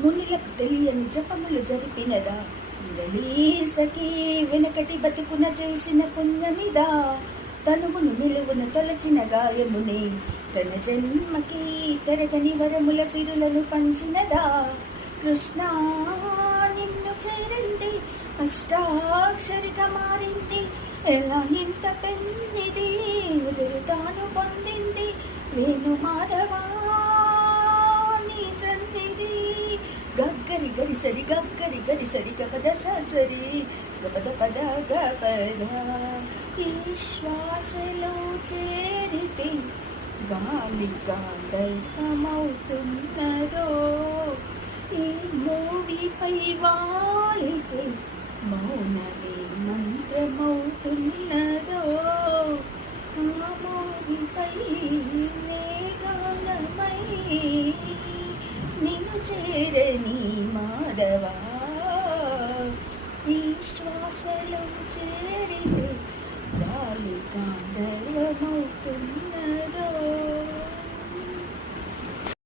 మునులకు తెలియని జపములు జరిపినదా, మురళీ సఖీ వెనకటి బతుకున చేసిన పుణ్యమిదా, తనువును నిలువున తొలచిన గాయమునే తన జన్మకి తరగని వరముల సిరులను పంచినదా. కృష్ణ నిన్ను చేరింది అష్టాక్షరిగా మారింది, ఎలా ఇంత పెన్నిది ఎదురు తాను పొందింది, వేణు మాధవా నీ సన్నిధి. గగ్గరి గరి సరి గగ్గరి గరి సరి గపద సరి గపద పద గపద. ఈ శ్వాసలో చేరితే గాలి గాంధర్వమవుతున్నదో, ఈ మూవిపై వాలితే మౌనమే మంత్రమవుతున్నదో, ఆ మూవిపై మేఘాలమై నిన్ను చేరని మాధవా. ఈ శ్వాసలో చేరితే గాలి గాంధర్వమవుతున్నదో.